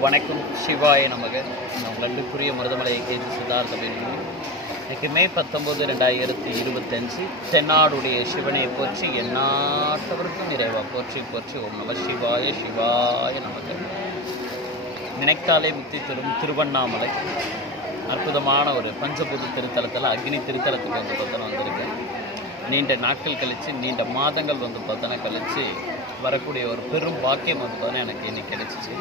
வணக்கம் சிவாய நமக. நான் அன்புக்குரிய மருதமலை கேஜி சித்தார்த்த பேசுகிறேன் இன்றைக்கு மே பத்தொம்போது ரெண்டாயிரத்தி இருபத்தஞ்சு. தென்னாடுடைய சிவனை போற்றி எந்நாட்டவருக்கும் இறைவா போற்றி போற்றி. ஓம் நம சிவாய சிவாய நமக. நினைத்தாலே முக்தி தரும் திருவண்ணாமலை. அற்புதமான ஒரு பஞ்சபூத திருத்தலத்தில் அக்னி திருத்தலத்துக்கு வந்து பார்த்தோன்னா வந்திருக்கேன் நீண்ட நாட்கள் கழித்து நீண்ட மாதங்கள் வந்து பார்த்தோன்னா கழித்து வரக்கூடிய ஒரு பெரும் பாக்கியம் வந்து பார்த்தோன்னா எனக்கு இன்னைக்கு கிடைச்சிச்சு.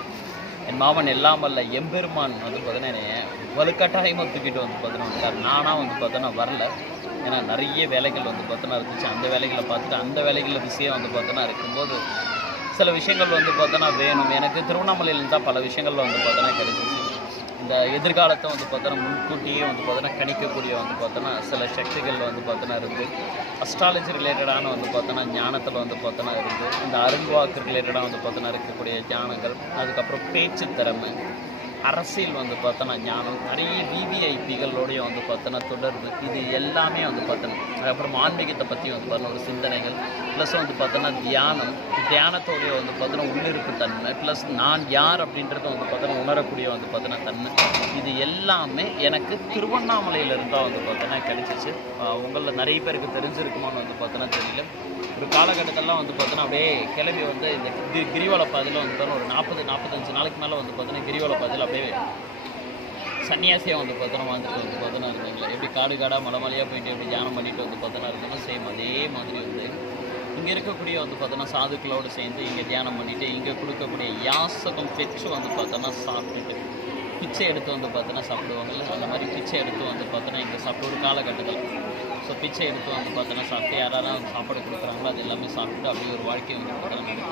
என் மாவன் எல்லாம் எம்பெருமான் வந்து பார்த்தீங்கன்னா என்னைய வலுக்கட்டாயமாக தூக்கிட்டு வந்து பார்த்தீங்கன்னா வந்தார் நானாக வந்து பார்த்தோன்னா வரல. ஏன்னா நிறைய வேலைகள் வந்து பார்த்தோன்னா இருந்துச்சு. அந்த வேலைகளை பார்த்துட்டு அந்த வேலைகளில் விஷயம் வந்து பார்த்தோன்னா இருக்கும்போது சில விஷயங்கள் வந்து பார்த்தோன்னா வேணும். எனக்கு திருவண்ணாமலையில் தான் பல விஷயங்கள் வந்து பார்த்தோன்னா கிடைச்சிச்சு. அந்த எதிர்காலத்தை வந்து பார்த்தோன்னா முன்கூட்டியே வந்து பார்த்தோன்னா கணிக்கக்கூடிய வந்து பார்த்தோன்னா சில சக்திகள் வந்து பார்த்தோன்னா இருக்குது அஸ்ட்ராலஜி ரிலேட்டடான வந்து பார்த்தோன்னா ஞானத்தில் வந்து பார்த்தோன்னா இருக்குது இந்த அருள்வாக்கு ரிலேட்டடாக வந்து பார்த்தோன்னா இருக்கக்கூடிய ஞானங்கள் அதுக்கப்புறம் பேச்சு திறமை அரசியல் வந்து பார்த்தோன்னா ஞானம் நிறைய விவிஐபிகளோடைய வந்து பார்த்தோன்னா தொடர்பு இது எல்லாமே வந்து பார்த்தோன்னா அதுக்கப்புறம் ஆன்மீகத்தை பற்றி வந்து பார்த்தோன்னா ஒரு சிந்தனைகள் ப்ளஸ் வந்து பார்த்தோன்னா தியானம் தியானத்தோடைய வந்து பார்த்தோன்னா உள்ளிருப்பு தன்மை ப்ளஸ் நான் யார் அப்படின்றத வந்து பார்த்தோன்னா உணரக்கூடிய வந்து பார்த்தோன்னா தன்மை இது எல்லாமே எனக்கு திருவண்ணாமலையில இருந்தால் வந்து பார்த்தோன்னா கிடைச்சிச்சு. உங்களில் நிறைய பேருக்கு தெரிஞ்சிருக்குமான்னு வந்து பார்த்தோன்னா தெரியல. ஒரு காலகட்டத்திலலாம் வந்து பார்த்தோன்னா அப்படியே கிளம்பி வந்து இந்த கி- கிரிவல பாதையில் வந்து பார்த்தோன்னா ஒரு நாற்பது நாற்பத்தஞ்சு நாளைக்கு மேலே வந்து பார்த்தோன்னா கிரிவல பாதையில் அப்படியே சன்னியாசியாக வந்து பார்த்தோன்னா வாழ்ந்துட்டு வந்து பார்த்தோன்னா இருந்தாங்களே எப்படி காடு காடாக மலை மலையாக போயிட்டு எப்படி தியானம் பண்ணிட்டு வந்து பார்த்தோன்னா இருக்கணும் சேம் அதே மாதிரி வந்து இங்கே இருக்கக்கூடிய வந்து பார்த்தோன்னா சாதுக்களோடு சேர்ந்து இங்கே தியானம் பண்ணிட்டு இங்கே கொடுக்கக்கூடிய யாசகம் பெற்று வந்து பார்த்தோன்னா சாப்பிட்டுட்டு பிச்சை எடுத்து வந்து பார்த்தோன்னா சாப்பிடுவாங்கல்ல அந்த மாதிரி பிச்சை எடுத்து வந்து பார்த்தோன்னா இங்கே சாப்பிட்டு ஒரு காலகட்டத்தில் ஸோ பிச்சை எடுத்து வந்து பார்த்தோன்னா சாப்பிட்டு யாராவது சாப்பாடு கொடுக்குறாங்களோ அது எல்லாமே சாப்பிட்டு அப்படி ஒரு வாழ்க்கையை வந்து பார்த்தோன்னா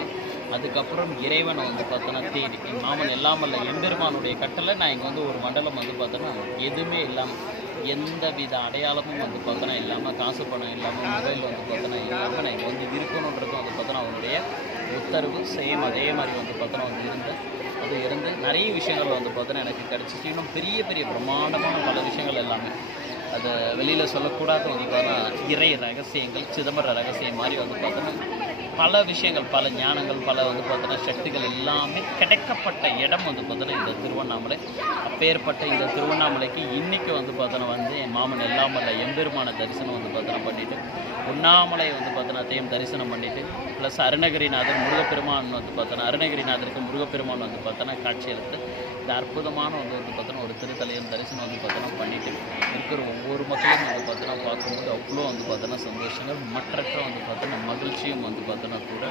அதுக்கப்புறம் இறைவனை வந்து பார்த்தோன்னா தேடி என் மாமன் எல்லாமல்ல எம்பெருமானுடைய கட்டளை நான் இங்கே வந்து ஒரு மண்டலம் வந்து பார்த்தோன்னா எதுவுமே இல்லாமல் எந்த வித அடையாளமும் வந்து பார்த்தோன்னா இல்லாமல் காசு பணம் இல்லாமல் மொபைல் வந்து பார்த்தோன்னா இல்லாமல் நான் இங்கே வந்து இருக்கணுன்றதும் வந்து பார்த்தோன்னா அவனுடைய உத்தரவு சேம் அதே மாதிரி வந்து பார்த்தோன்னா வந்து இருந்தேன். அது இருந்து நிறைய விஷயங்கள் வந்து பார்த்தோன்னா எனக்கு கிடச்சிச்சு. இன்னும் பெரிய பெரிய பிரம்மாண்டமான பல விஷயங்கள் எல்லாமே. அதை வெளியில் சொல்லக்கூடாத வந்து பார்த்தோன்னா இறை ரகசியங்கள் சிதம்பர ரகசியம் மாதிரி வந்து பார்த்தோன்னா பல விஷயங்கள் பல ஞானங்கள் பல வந்து பார்த்தோன்னா சக்திகள் எல்லாமே கிடைக்கப்பட்ட இடம் வந்து பார்த்தோன்னா இந்த திருவண்ணாமலை. அப்பேற்பட்ட இந்த திருவண்ணாமலைக்கு இன்றைக்கி வந்து பார்த்தோன்னா வந்து என் மாமன் எல்லாமல்ல எம்பெருமான தரிசனம் வந்து பார்த்தோன்னா பண்ணிவிட்டு உண்ணாமலை வந்து பார்த்தோன்னா அதையும் தரிசனம் பண்ணிவிட்டு ப்ளஸ் அருணகிரிநாதர் முருகப்பெருமான் வந்து பார்த்தோன்னா அருணகிரிநாதருக்கு முருகப்பெருமான் வந்து பார்த்தோன்னா காட்சி இந்த அற்புதமான வந்து வந்து பார்த்தோன்னா ஒரு திருத்தலையும் தரிசனம் வந்து பார்த்தோன்னா பண்ணிவிட்டு இருக்கிற ஒவ்வொரு மக்களும் வந்து பார்த்தோன்னா பார்க்கும்போது அவ்வளோ வந்து பார்த்தோன்னா சந்தோஷங்கள் மற்றற்ற வந்து பார்த்தோன்னா மகிழ்ச்சியும் வந்து பார்த்தோன்னா கூட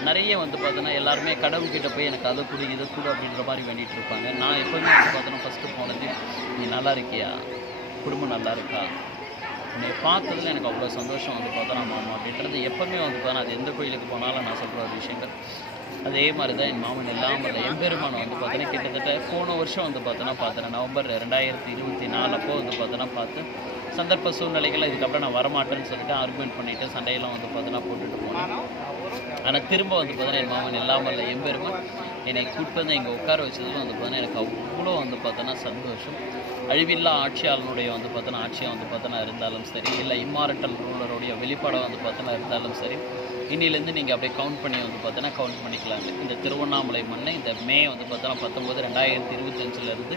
நிறைய வந்து பார்த்தோன்னா எல்லாருமே கடவுள்கிட்ட போய் எனக்கு அதை கொடு இதை கொடு அப்படின்ற மாதிரி வேண்டிகிட்டு இருப்பாங்க. நான் எப்போவுமே வந்து பார்த்தோன்னா ஃபஸ்ட்டு போனது நீ நல்லா இருக்கியா? குடும்பம் நல்லா இருக்கா? உன்னை பார்த்ததுல எனக்கு அவ்வளோ சந்தோஷம் வந்து பார்த்தோன்னா மாமா அப்படின்றது எப்போவுமே வந்து பார்த்தா அது எந்த கோயிலுக்கு போனாலும் நான் சொல்கிற ஒரு விஷயங்கள். அதே மாதிரி தான் என் மாமன் இல்லாமல் இல்லை எம்பெருமான் வந்து பார்த்தோன்னா கிட்டத்தட்ட போன வருஷம் வந்து பார்த்தோன்னா பார்த்தேன். நவம்பர் ரெண்டாயிரத்தி இருபத்தி நாலு அப்போ வந்து பார்த்தோன்னா பார்த்து சந்தர்ப்ப சூழ்நிலைகள் இதுக்கப்புறம் நான் வரமாட்டேன்னு சொல்லிட்டு ஆர்குமெண்ட் பண்ணிவிட்டு சண்டையெல்லாம் வந்து பார்த்தோன்னா போட்டுட்டு போனேன். ஆனால் திரும்ப வந்து பார்த்தோன்னா என் மாமன் இல்லாமல் இல்லை எம்பெருமான் என்னை கூப்பிட்டு வந்து இங்கே உட்கார வச்சதுல வந்து பார்த்தோன்னா எனக்கு அவ்வளோ வந்து பார்த்தோன்னா சந்தோஷம். அழிவில்லா ஆட்சியாளனுடைய வந்து பார்த்தோன்னா ஆட்சியாக வந்து பார்த்தோன்னா இருந்தாலும் சரி இல்லை இம்மாரட்டல் ரூலருடைய வெளிப்பாடாக வந்து பார்த்தோன்னா இருந்தாலும் சரி இன்னிலேருந்து நீங்கள் அப்படியே கவுண்ட் பண்ணி வந்து பார்த்தோன்னா கவுண்ட் பண்ணிக்கலாங்க. இந்த திருவண்ணாமலை மண்ணை இந்த மே வந்து பார்த்தோன்னா பத்தொம்போது ரெண்டாயிரத்தி இருபத்தஞ்சிலேருந்து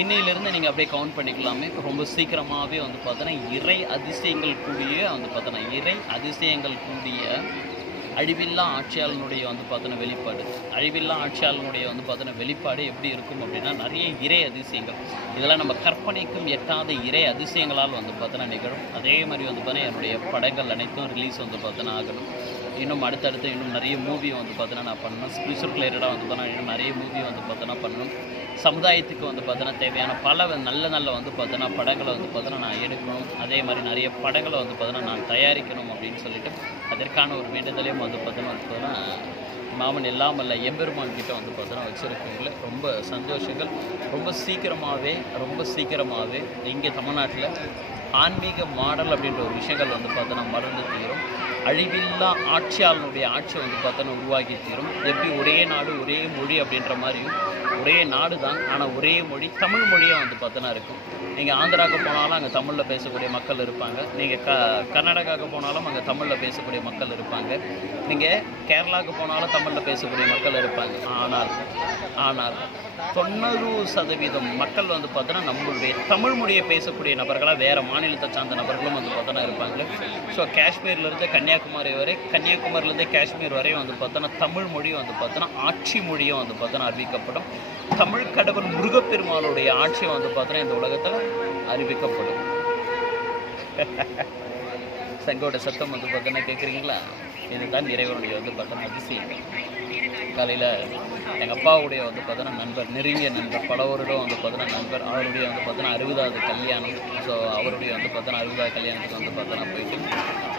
இன்னையிலிருந்து நீங்கள் அப்படியே கவுண்ட் பண்ணிக்கலாமே. ரொம்ப சீக்கிரமாகவே வந்து பார்த்தோன்னா இறை அதிசயங்கள் கூடிய வந்து பார்த்தோன்னா இறை அதிசயங்கள் கூடிய அழிவில்லா ஆட்சியாளனுடைய வந்து பார்த்தோன்னா வெளிப்பாடு அழிவில்லா ஆட்சியாளனுடைய வந்து பார்த்தோன்னா வெளிப்பாடு எப்படி இருக்கும் அப்படின்னா நிறைய இறை அதிசயங்கள் இதெல்லாம் நம்ம கற்பனைக்கும் எட்டாத இறை அதிசயங்களால் வந்து பார்த்தோன்னா நிகழும் அதே மாதிரி வந்து பார்த்தோன்னா என்னுடைய படங்கள் அனைத்தும் ரிலீஸ் வந்து பார்த்தோன்னா ஆகணும் இன்னும் அடுத்தடுத்து இன்னும் நிறைய மூவி வந்து பார்த்தோன்னா நான் பண்ணணும் ஸ்பிரிச்சுவல் ரிலேட்டடாக வந்து பார்த்தோன்னா இன்னும் நிறைய மூவி வந்து பார்த்தோன்னா பண்ணணும் சமுதாயத்துக்கு வந்து பார்த்தோன்னா தேவையான பல நல்ல நல்ல வந்து பார்த்தோன்னா படங்களை வந்து பார்த்தோன்னா நான் எடுக்கணும் அதே மாதிரி நிறைய படங்களை வந்து பார்த்தோன்னா நான் தயாரிக்கணும் அப்படின்னு சொல்லிட்டு அதற்கான ஒரு வேண்டுதலையும் வந்து பார்த்தோன்னா வந்து மாமன் இல்லாமல் எம்பெருமான் கிட்ட வந்து பார்த்தோன்னா வச்சுருக்கீங்கள ரொம்ப சந்தோஷங்கள். ரொம்ப சீக்கிரமாகவே ரொம்ப சீக்கிரமாகவே இங்கே தமிழ்நாட்டில் ஆன்மீக மாடல் அப்படின்ற ஒரு விஷயங்கள் வந்து பார்த்தோன்னா மறந்து தீரும். அழிவில்லா ஆட்சியாளனுடைய ஆட்சி வந்து பார்த்தோன்னா உருவாக்கி தீரும். எப்படி? ஒரே நாடு ஒரே மொழி அப்படின்ற மாதிரியும் ஒரே நாடு தான். ஆனால் ஒரே மொழி தமிழ் மொழியாக வந்து பார்த்தோன்னா இருக்கும். நீங்கள் ஆந்திராவுக்கு போனாலும் அங்கே தமிழில் பேசக்கூடிய மக்கள் இருப்பாங்க. நீங்கள் க கர்நாடகாவுக்கு போனாலும் அங்கே தமிழில் பேசக்கூடிய மக்கள் இருப்பாங்க. நீங்கள் கேரளாவுக்கு போனாலும் தமிழில் பேசக்கூடிய மக்கள் இருப்பாங்க. ஆனால் ஆனால் தொண்ணூறு சதவீதம் மக்கள் வந்து பார்த்தோன்னா நம்மளுடைய தமிழ் மொழியை பேசக்கூடிய நபர்களாக வேறு மாநிலத்தை சார்ந்த நபர்களும் வந்து பார்த்தோன்னா இருப்பாங்க. ஸோ காஷ்மீர்லேருந்து கன்னியாகுமரி வரை கன்னியாகுமரியிலேருந்து காஷ்மீர் வரை வந்து பார்த்தோன்னா தமிழ் மொழி வந்து பார்த்தோன்னா ஆட்சி மொழியும் வந்து பார்த்தோன்னா அறிவிக்கப்படும். தமிழ் கடவுள் முருகப்பெருமாளுடைய ஆட்சியும் வந்து பார்த்தோன்னா இந்த உலகத்தில் அறிவிக்கப்படும். செங்கோட சத்தம் வந்து பார்த்தோன்னா கேட்குறீங்களா இதுதான் இறைவனுடைய வந்து பார்த்தோன்னா அதிசயம். காலையில் எங்கள் அப்பாவுடைய வந்து பார்த்தோன்னா நண்பர் நெருங்கிய நண்பர் பல வருடம் வந்து பார்த்தோன்னா நண்பர் அவருடைய வந்து பார்த்தோன்னா அறுபதாவது கல்யாணம். ஸோ அவருடைய வந்து பார்த்தோன்னா அறுபதாவது கல்யாணத்துக்கு வந்து பார்த்தோன்னா போயிட்டு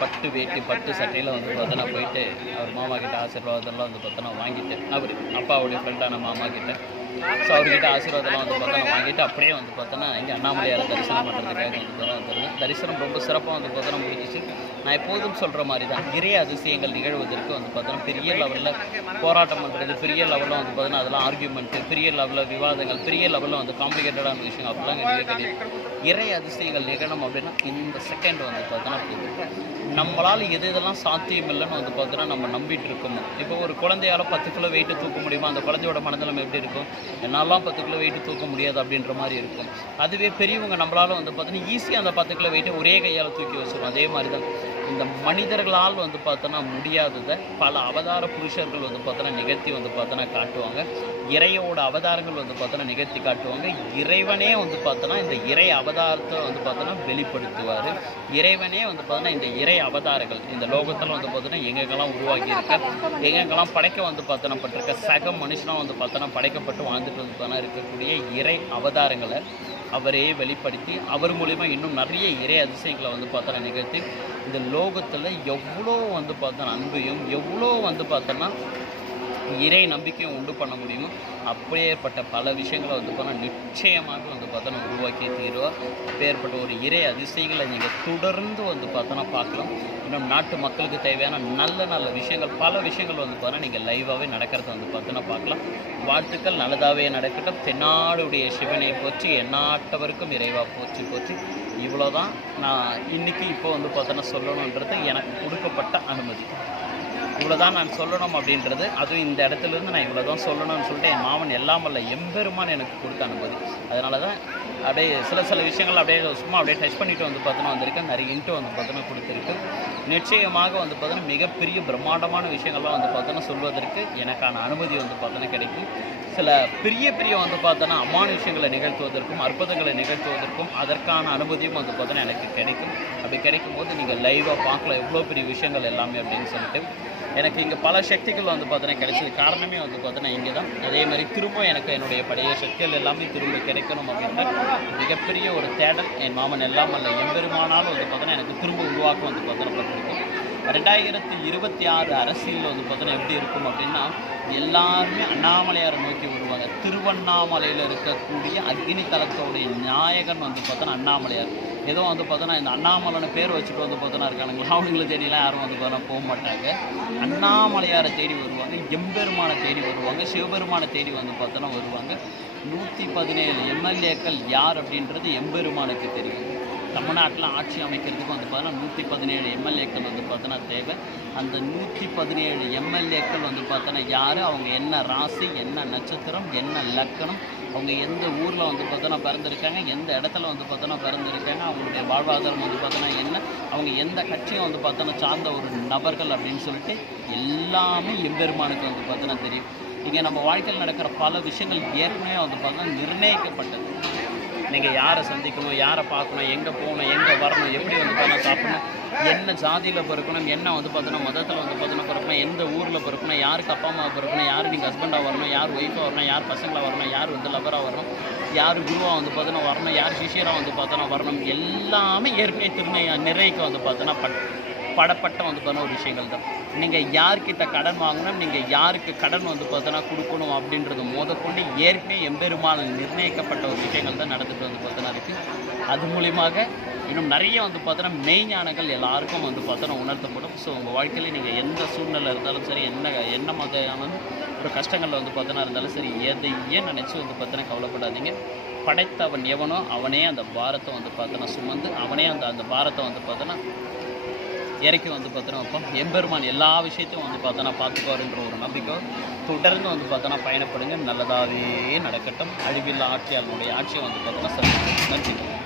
பட்டு வேட்டி பட்டு சட்டையில் வந்து பார்த்தோன்னா போயிட்டு அவர் மாமா கிட்ட ஆசீர்வாதம்லாம் வந்து பார்த்தோன்னா வாங்கிட்டு அவர் அப்பாவுடைய ஃப்ரெண்டான மாமா கிட்ட ஸோ அவர்கிட்ட ஆசீர்வாதம்லாம் வந்து பார்த்தோன்னா வாங்கிட்டு அப்படியே வந்து பார்த்தோன்னா இங்கே அண்ணாமலையார் தரிசனம் பண்ணுறதுக்காக வந்து பார்த்தோன்னா தரிசனம் ரொம்ப சிறப்பாக வந்து பார்த்தோன்னா முடிஞ்சிச்சு. நான் எப்போதும் சொல்கிற மாதிரி தான் நிறைய அதிசயங்கள் நிகழ்வதற்கு வந்து பார்த்தோன்னா பெரிய லெவலில் போராட்டம் பண்ணுறது பெரிய லெவலில் வந்து பார்த்தோன்னா அதெல்லாம் ஆர்கியூமெண்ட்டு பெரிய லெவலில் விவாதங்கள் பெரிய லெவலில் வந்து காம்ப்ளிகேட்டடான விஷயம் அப்படிலாம் கிடையாது இறை அதிசயங்கள் நிகழணும் அப்படின்னா இந்த செகண்ட் வந்து பார்த்தோன்னா நம்மளால் எது இதெல்லாம் சாத்தியம் இல்லைன்னு வந்து பார்த்தோன்னா நம்ம நம்பிட்டு இருக்கோமோ. இப்போ ஒரு குழந்தையால் பத்து கிலோ வெயிட்டு தூக்க முடியுமா? அந்த குழந்தையோட மனநிலைமை எப்படி இருக்கும்? என்னாலாம் பத்து கிலோ வெயிட்டு தூக்க முடியாது அப்படின்ற மாதிரி இருக்கும். அதுவே பெரியவங்க நம்மளால் வந்து பார்த்தோன்னா ஈஸியாக அந்த பத்து கிலோ வெயிட்டை ஒரே கையால் தூக்கி வச்சிடும் அதே மாதிரி தான் இந்த மனிதர்களால் வந்து பார்த்தோன்னா முடியாததை பல அவதார புருஷர்கள் வந்து பார்த்தோன்னா நிகழ்த்தி வந்து பார்த்தோன்னா காட்டுவாங்க. இறையோட அவதாரங்கள் வந்து பார்த்தோன்னா நிகழ்த்தி காட்டுவாங்க இறைவனே வந்து பார்த்தோன்னா இந்த இறை அவதாரத்தை வந்து பார்த்தோன்னா வெளிப்படுத்துவார் இறைவனே வந்து பார்த்தோன்னா இந்த இறை அவதாரங்கள் இந்த லோகத்தில் வந்து பார்த்தோன்னா எங்கெங்கெல்லாம் உருவாகி இருக்க எங்கெங்கெல்லாம் படைக்க வந்து பார்த்தோன்னா பட்டிருக்க சக மனுஷனாக வந்து பார்த்தோன்னா படைக்கப்பட்டு வாழ்ந்துட்டு வந்து பார்த்தோன்னா இருக்கக்கூடிய இறை அவதாரங்களை அவரே வெளிப்படுத்தி அவர் மூலிமா இன்னும் நிறைய இறை அதிசயங்களை வந்து பார்த்தோன்னா நிகழ்த்தி இந்த லோகத்தில் எவ்வளோ வந்து பார்த்தோன்னா அன்பையும் எவ்வளோ வந்து பார்த்தோன்னா இறை நம்பிக்கையும் உண்டு பண்ண முடியுமோ அப்படியேப்பட்ட பல விஷயங்களை வந்து பார்த்தா நிச்சயமாக வந்து பார்த்தோன்னா உருவாக்கிய தீர்வார் அப்பேற்பட்ட ஒரு இறை அதிசயங்களை நீங்கள் தொடர்ந்து வந்து பார்த்தோன்னா பார்க்கலாம். இன்னும் நாட்டு மக்களுக்கு தேவையான நல்ல நல்ல விஷயங்கள் பல விஷயங்கள் வந்து பார்த்தோன்னா நீங்கள் லைவாகவே நடக்கிறத வந்து பார்த்தோன்னா பார்க்கலாம். வாழ்த்துக்கள் நல்லதாகவே நடக்கட்டும். தென்னாடுடைய சிவனை போச்சு எந்நாட்டவருக்கும் இறைவாக போச்சு போச்சு இவ்வளோதான் நான் இன்றைக்கி இப்போ வந்து பார்த்தோன்னா சொல்லணுன்றது எனக்கு கொடுக்கப்பட்ட அனுமதி. இவ்வளோதான் நான் சொல்லணும் அப்படின்றது. அதுவும் இந்த இடத்துலேருந்து நான் இவ்வளோ தான் சொல்லணும்னு சொல்லிட்டு என் மாமன் எல்லாம் வல்ல எம்பெருமான் எனக்கு கொடுத்த அனுமதி. அதனால தான் அப்படியே சில சில விஷயங்கள் அப்படியே சும்மா அப்படியே டச் பண்ணிட்டு வந்து பார்த்தோன்னா வந்திருக்கேன் நிறைய இன்ட்டு வந்து பார்த்தோன்னா கொடுத்துருக்கு. நிச்சயமாக வந்து பார்த்தோன்னா மிகப்பெரிய பிரம்மாண்டமான விஷயங்கள்லாம் வந்து பார்த்தோன்னா சொல்வதற்கு எனக்கான அனுமதி வந்து பார்த்தோன்னா கிடைக்கும். சில பெரிய பெரிய வந்து பார்த்தோன்னா அமான விஷயங்களை நிகழ்த்துவதற்கும் அற்புதங்களை நிகழ்த்துவதற்கும் அதற்கான அனுமதியும் வந்து பார்த்தோன்னா எனக்கு கிடைக்கும். அப்படி கிடைக்கும் போது நீங்கள் லைவாக பார்க்கலாம். எவ்வளோ பெரிய விஷயங்கள் எல்லாமே அப்படின்னு சொல்லிட்டு எனக்கு இங்கே பல சக்திகள் வந்து பார்த்தோன்னா கிடைச்சது. காரணமே வந்து பார்த்தோன்னா இங்கே தான் அதே மாதிரி திரும்ப எனக்கு என்னுடைய பழைய சக்திகள் எல்லாமே திரும்ப கிடைக்கணும் அப்படின்ற மிகப்பெரிய ஒரு தேடல் என் மாமன் எல்லாம் அல்ல. எம்பெருமானாலும் வந்து பார்த்தோன்னா எனக்கு திரும்ப உருவாக்கம் வந்து பார்த்தோன்னா பட்டிருக்கும். ரெண்டாயிரத்தி இருபத்தி ஆறு அரசியல் வந்து பார்த்தோன்னா எப்படி இருக்கும் அப்படின்னா எல்லாருமே அண்ணாமலையாரை நோக்கி வருவாங்க. திருவண்ணாமலையில் இருக்கக்கூடிய அக்னி தலத்தோடைய நாயகன் வந்து பார்த்தோன்னா அண்ணாமலையார். ஏதோ வந்து பார்த்தோன்னா இந்த அண்ணாமலைன்னு பேர் வச்சுட்டு வந்து பார்த்தோன்னா இருக்கானுங்களா? அவனுங்களை தேடிலாம் யாரும் வந்து பார்த்தோன்னா போக மாட்டாங்க. அண்ணாமலையாரை தேடி வருவாங்க எம்பெருமானை தேடி வருவாங்க சிவபெருமானை தேடி வந்து பார்த்தோன்னா வருவாங்க. நூற்றி பதினேழு எம்எல்ஏக்கள் யார் அப்படின்றது எம்பெருமானுக்கு தெரியும். தமிழ்நாட்டில் ஆட்சி அமைக்கிறதுக்கு வந்து பார்த்தோன்னா நூற்றி பதினேழு எம்எல்ஏக்கள் வந்து பார்த்தோன்னா தேவை. அந்த நூற்றி பதினேழு எம்எல்ஏக்கள் வந்து பார்த்தோன்னா யார்? அவங்க என்ன ராசி என்ன நட்சத்திரம் என்ன லக்கணம்? அவங்க எந்த ஊரில் வந்து பார்த்தோன்னா பிறந்திருக்காங்க? எந்த இடத்துல வந்து பார்த்தோன்னா பிறந்திருக்காங்க? அவங்களுடைய வாழ்வாதாரம் வந்து பார்த்தோன்னா என்ன? அவங்க எந்த கட்சியும் வந்து பார்த்தோன்னா சார்ந்த ஒரு நபர்கள் அப்படின்னு சொல்லிட்டு எல்லாமே எம்பெருமானுக்கு வந்து பார்த்தோன்னா தெரியும். இங்கே நம்ம வாழ்க்கையில் நடக்கிற பல விஷயங்கள் ஏற்கனவே வந்து பார்த்தோன்னா நிர்ணயிக்கப்பட்டது. நீங்கள் யாரை சந்திக்கணும் யாரை பார்க்கணும் எங்கே போகணும் எங்கே வரணும் எப்படி வந்து பார்த்தா சாப்பிடணும் என்ன ஜாதியில் பிறக்கணும் என்ன வந்து பார்த்தோன்னா மதத்தில் வந்து பார்த்தோன்னா பிறக்கணும் எந்த ஊரில் பிறக்கணும் யாருக்கு அப்பா அம்மா பிறக்கணும் யார் நீங்கள் ஹஸ்பண்டாக வரணும் யார் ஒய்ஃபாக வரணும் யார் பசங்களாக வரணும் யார் வந்து லவராக வரணும் யார் குருவாக வந்து பார்த்தோன்னா வரணும் யார் சிஷியராக வந்து பார்த்தோன்னா வரணும் எல்லாமே ஏற்கனவே திருநெய் நிறைக்கு வந்து பார்த்தோன்னா பட் படப்பட்ட வந்து பார்த்தோன்னா ஒரு விஷயங்கள் தான். நீங்கள் யார்கிட்ட கடன் வாங்கணும் நீங்கள் யாருக்கு கடன் வந்து பார்த்தோன்னா கொடுக்கணும் அப்படின்றது முதற்கொண்டு ஏற்கனவே எம்பெருமான் நிர்ணயிக்கப்பட்ட ஒரு விஷயங்கள் தான் நடந்துட்டு வந்து பார்த்தோன்னா இருக்குது அது மூலியமாக இன்னும் நிறைய வந்து பார்த்தோன்னா மெய்ஞானங்கள் எல்லாருக்கும் வந்து பார்த்தோன்னா உணர்த்தப்படும். ஸோ உங்கள் வாழ்க்கையில் நீங்கள் எந்த சூழ்நிலை இருந்தாலும் சரி என்ன என்ன மாதிரியான ஒரு கஷ்டங்களில் வந்து பார்த்தோன்னா இருந்தாலும் சரி எதையே நினச்சி வந்து பார்த்தோன்னா கவலைப்படாதீங்க. படைத்தவன் எவனோ அவனே அந்த பாரத்தை வந்து பார்த்தோன்னா சுமந்து அவனே அந்த அந்த பாரத்தை வந்து பார்த்தோன்னா இறக்கி வந்து பார்த்தோன்னா வைப்போம் எம்பெருமான் எல்லா விஷயத்தையும் வந்து பார்த்தோன்னா பார்த்துக்குவாருன்ற ஒரு நம்பிக்கை. தொடர்ந்து வந்து பார்த்தோன்னா பயணப்படுங்க. நல்லதாகவே நடக்கட்டும். அழிவில்லா ஆட்சியாளனுடைய ஆட்சியை வந்து பார்த்தோன்னா சரி